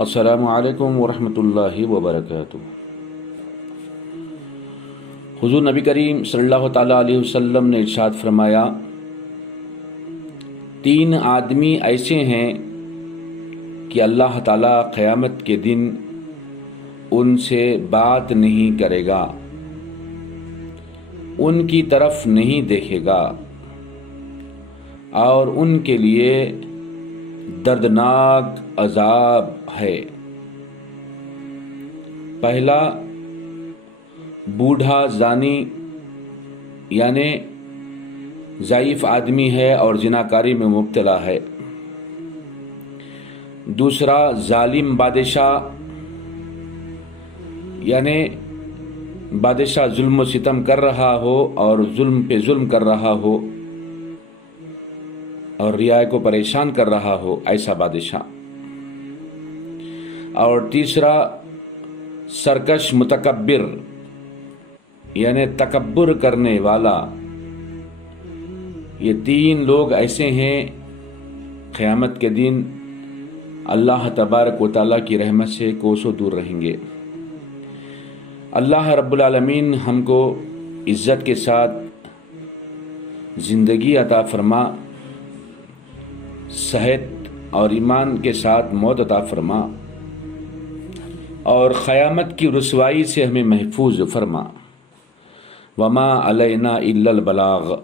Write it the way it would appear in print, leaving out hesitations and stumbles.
السلام علیکم ورحمۃ اللہ وبرکاتہ۔ حضور نبی کریم صلی اللہ تعالیٰ علیہ وسلم نے ارشاد فرمایا، 3 آدمی ایسے ہیں کہ اللہ تعالیٰ قیامت کے دن ان سے بات نہیں کرے گا، ان کی طرف نہیں دیکھے گا اور ان کے لیے دردناک عذاب ہے۔ پہلا، بوڑھا زانی یعنی ضعیف آدمی ہے اور زناکاری میں مبتلا ہے۔ دوسرا، ظالم بادشاہ یعنی بادشاہ ظلم و ستم کر رہا ہو اور ظلم پہ ظلم کر رہا ہو اور رعایا کو پریشان کر رہا ہو، ایسا بادشاہ۔ اور تیسرا، سرکش متکبر یعنی تکبر کرنے والا۔ یہ 3 لوگ ایسے ہیں قیامت کے دن اللہ تبارک و تعالیٰ کی رحمت سے کوسوں دور رہیں گے۔ اللہ رب العالمین ہم کو عزت کے ساتھ زندگی عطا فرما، صحت اور ایمان کے ساتھ موت عطا فرما، اور قیامت کی رسوائی سے ہمیں محفوظ فرما۔ وما علینا الا البلاغ۔